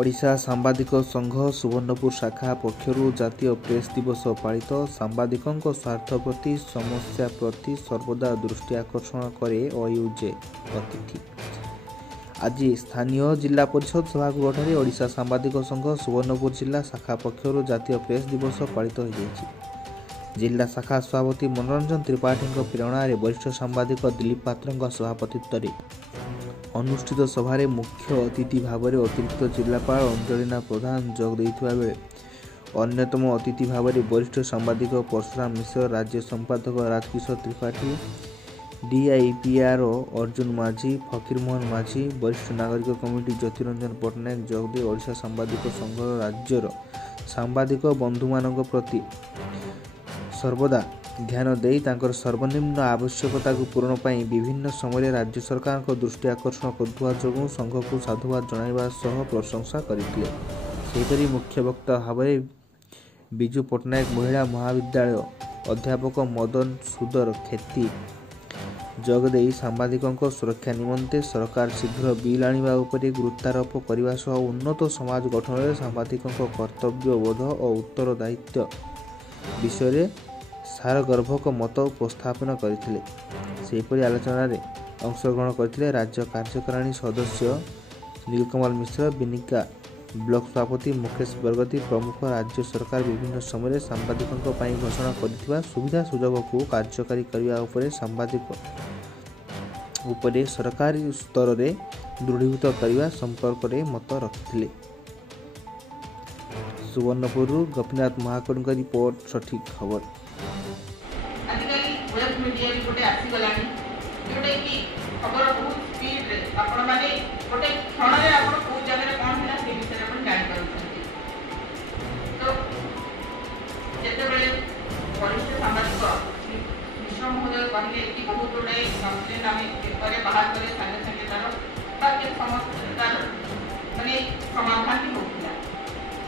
ओडिशा सांबादिक संघ सुवर्णपुर शाखा पक्षरु जातीय प्रेस दिवस पालित। सांबादिकों स्वार्थ प्रति समस्या प्रति सर्वदा दृष्टि आकर्षण करे ओयूजे अतिथि। आज स्थानीय जिला परिषद सभागृह ओडिशा सांबादिक संघ सुवर्णपुर जिला शाखा पक्षरु जातीय प्रेस दिवस पालित हो जायछि। जिला शाखा सभापति मनोरंजन त्रिपाठी प्रेरणा वरिष्ठ सांबादिक दिलीप पात्र सभापतित्व अनुष्ठित सभारे मुख्य अतिथि भाव में अतिरिक्त जिलापाल अंजलिना प्रधान जोग देइथिबा बेले अन्यतम अतिथि भाव में वरिष्ठ सांबादिक परशुराम मिश्र, राज्य संपादक राजकिशोर त्रिपाठी, डीआईपीआर अर्जुन माझी, फकीरमोहन माझी, वरिष्ठ नागरिक कमिटी ज्योतिरंजन पट्टनायक जोग दे ओडिशा सांबादिक संघ राज्यर सांबादिक बंधु मानक प्रति सर्वदा ध्यान दे तांकर सर्वनिम्न आवश्यकता को पूरण पाई विभिन्न समय राज्य सरकार को दृष्टि आकर्षण करुवा जोगु संघ को साधुवाद जणाइबा सह प्रशंसा करथिले। सेहिपरि मुख्य वक्ता भाव विजु पट्टनायक महिला महाविद्यालय अध्यापक मदन सुदर खेती जोग दे सांबादिकों सुरक्षा निमंते सरकार शीघ्र बिल आनिबा उपरे गुरुत्वारोप करने सह उन्नत समाज गठन में सांबादिकों कर्तव्यबोध और उत्तरदायित्व विषय सारगर्भक मत उपस्थापन करथिले। सेहिपरि आलोचना रे अंशग्रहण करथिले राज्य कार्यकारिणी सदस्य नीलकमल मिश्र, बिनिका ब्लॉक सभापति मुकेश बरगती प्रमुख। राज्य सरकार विभिन्न समय सांबादिकों पर घोषणा करथिबा सुविधा सुजोग को कार्यकारी करने उपरे सांबादिक उपरे सरकारी स्तर में दृढ़ीभूत करने संपर्क में मत रखिथिले। सुवर्णपुर गोपीनाथ महाकूर का रिपोर्ट सठिक खबर। वेब मीडिया भी गोटे आसीगलानी जोटे कि खबर बहुत स्पीड रे आपण माने गोटे क्षण रे आपण को जगह कोन होला से विषय आपण जानि पाउछन्ती। तो जेते बेले वरिष्ठ सांबादिक विश्व महोदय कहले कि बहुत गोटे कंप्लेन आमे पेपर रे बाहर करे संगे संगे तार बाकी समस्या तार माने समाधान भी होतिला।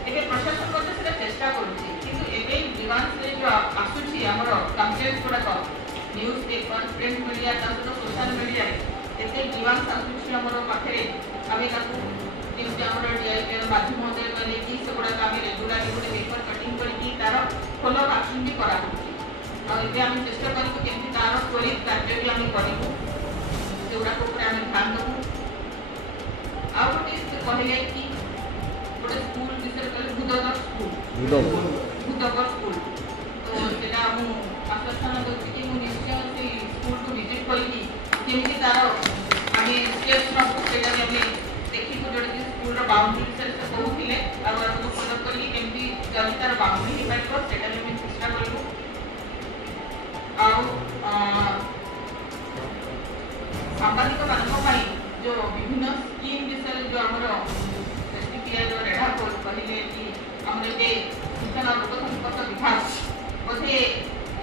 एबे प्रशासन को सेटा चेष्टा करूची किंतु एबे डिमांड से जो आसुची हमर कंप्लेंट गुडा news paper print media social media एते डिमांड आसुची हमर पाखे आमे ताकू जेमते हमर डीआईपीआर माध्यम होते गले कि से गुडा आमे रेगुलरली गुडे पेपर कटिंग करके तार फॉलो एक्शन भी करा होची। आ एबे आमे चेष्टा करू केमति तार त्वरित कार्य भी आमे करिबो सेउडा को ऊपर आमे ध्यान दबो। आ गोटे से कहले कि गोटे स्कूल विषय कले भूतकर स्कूल तो सेटा मु आश्वासन दउछि कि मु निश्चय से स्कूल को विजिट करिकी केमति तार आमे स्टेप्स सब सेटा आमे देखि को जोडि स्कूल रो बाउंड्री विषय से कहउथिले आ को फॉलो करी केमति जल्दी तार बाउंड्री डिफाइन कर सेटा आमे चेष्टा करिबो। आ सांबादिक मानक भाई जो विभिन्न स्कीम विषय जो हमर एसडीपीआई जो रेडा कोड कहले कि हमरे जे सूचना और लोकसंपर्क विभाग बोधे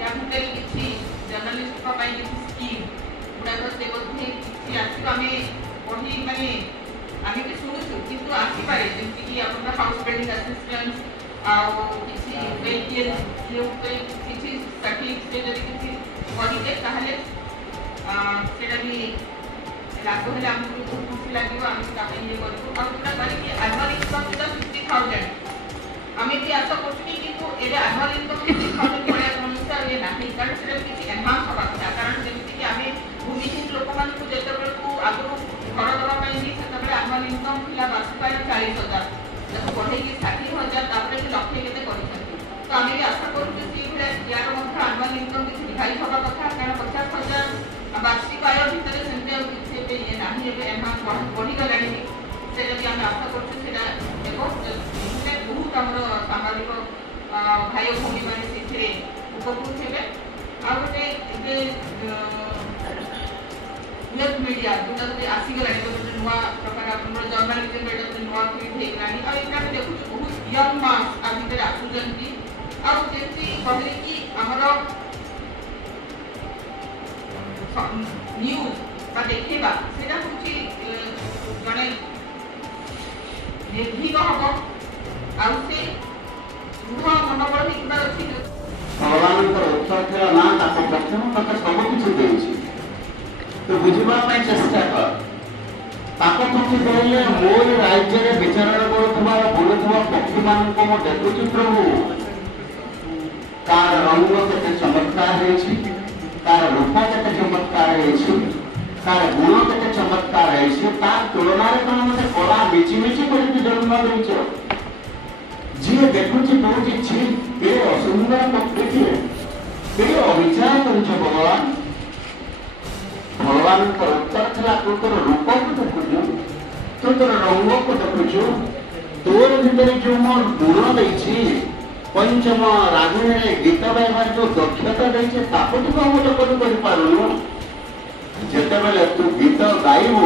या भितर किसी जर्नलिस्ट को पाई किसी स्कीम गुडा से बोधे किसी आसी आमे पढ़ी माने आमे के सुनुछु किंतु आसी पारे जेमति कि अपन हाउस बिल्डिंग असिस्टेंट आ किसी वेहिकल ये ऊपर किसी सर्टिफिकेट से जदी किसी पढ़ी दे ताहले सेटा भी लागू है हमको बहुत खुशी लागियो आमे तापे ये करबो और गुडा करी कि एनुअल इनकम 50000 आमे भी आशा करछि किंतु एबे एनुअल इनकम 50000 पड़े समस्या ये नाही कारण से किछि एनहांस होबा था कारण जेमति कि आमे भूमिहीन लोक मान को जेते बेल को आगु घर दबा पई भी सेते बेल एनुअल इनकम थिला बासपाय 40000 जब पढ़े कि 60000 तापरे कि लक्ष्य केते करिसथि तो आमे भी आशा करू कि सी भले यार मध्य एनुअल इनकम किछि दिखाई होबा कथा कारण 50000 वार्षिक आय भितर सेते किछि पे ये नाही एबे एनहांस बढ़ी गलानी सेटा भी आमे आशा करछु सेटा देखो बहुत हमर सांबादिक भाई भूमि माने से उपकृत हेबे। आ गोटे एबे वेब मीडिया जोटा गोटे आसी गलानी तो गोटे नुवा प्रकार हमर जर्नलिज्म बेटा गोटे नुवा फील्ड हे गलानी आ एटा हम देखु बहुत यंग मास आ भितर आसुजंती आ जेंति कहले कि हमर न्यूज बा देखिबा सेटा होची जने निर्भीक हबो आउ से दृढ़ मनोबल हिंदा अछि भगवानଙ୍କର ଉତ୍ତର ନା ତାଙ୍କ ପ୍ରଥମ କଥା ସବୁ କିଛି ଦେଇଛି तो बुझवा ପାଇଁ चेष्टा कर ତାକୁ କିଛି ଦେଲେ ମୋର ରାଜ୍ୟରେ ବିଚରଣ କରୁଥିବା ବୁଲୁଥିବା ପକ୍ଷୀମାନଙ୍କୁ ମୁଁ ଦେଖୁଛି ପ୍ରଭୁ। ତାର ରଙ୍ଗ କେତେ ଚମତ୍କାର ହେଇଛି, ତାର ରୂପ କେତେ ଚମତ୍କାର ହେଇଛି, ତାର ଗୁଣ କେତେ ଚମତ୍କାର ହେଇଛି। ତା ତୁଳନାରେ ତମେ ମତେ କଳା ମିଚିମିଚି କରିକି ଜନ୍ମ ଦେଇଛ। ଯିଏ ଦେଖୁଛି କହୁଛି ଛି ଏ ଅସୁନ୍ଦର ପକ୍ଷୀଟିଏ, ଏ ଅଭିଚାର କରିଛ ଭଗବାନ। ଭଗବାନଙ୍କର ଉତ୍ତର ଥିଲା ତୁ ତୋର ରୂପକୁ ଦେଖୁଛୁ, ତୁ ତୋର ରଙ୍ଗକୁ ଦେଖୁଛୁ, ତୋର ଭିତରେ ଯୋଉ ମୋ ଗୁଣ ଦେଇଛି, ପଞ୍ଚମ ରାଗିଣୀରେ ଗୀତ ଗାଇବାର ଯୋଉ ଦକ୍ଷତା ଦେଇଛି ତାକୁ ତୁ ଅବଲୋକନ କରିପାରୁନୁ। ଯେତେବେଳେ ତୁ ଗୀତ ଗାଇବୁ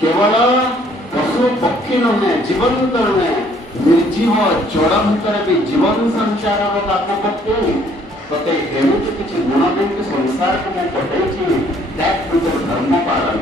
କେବଳ ପଶୁ ପକ୍ଷୀ ନୁହେଁ, ଜୀବନ୍ତ ନୁହେଁ, ନିର୍ଜୀବ ଜଳ ଭିତରେ ବି ଜୀବନ ସଞ୍ଚାରର କାମ ପକେଇ ତତେ ଏମିତି କିଛି ଗୁଣ ଦେଇକି ସଂସାରକୁ ମୁଁ ପଠେଇଛି, ଧର୍ମ ପାଳନ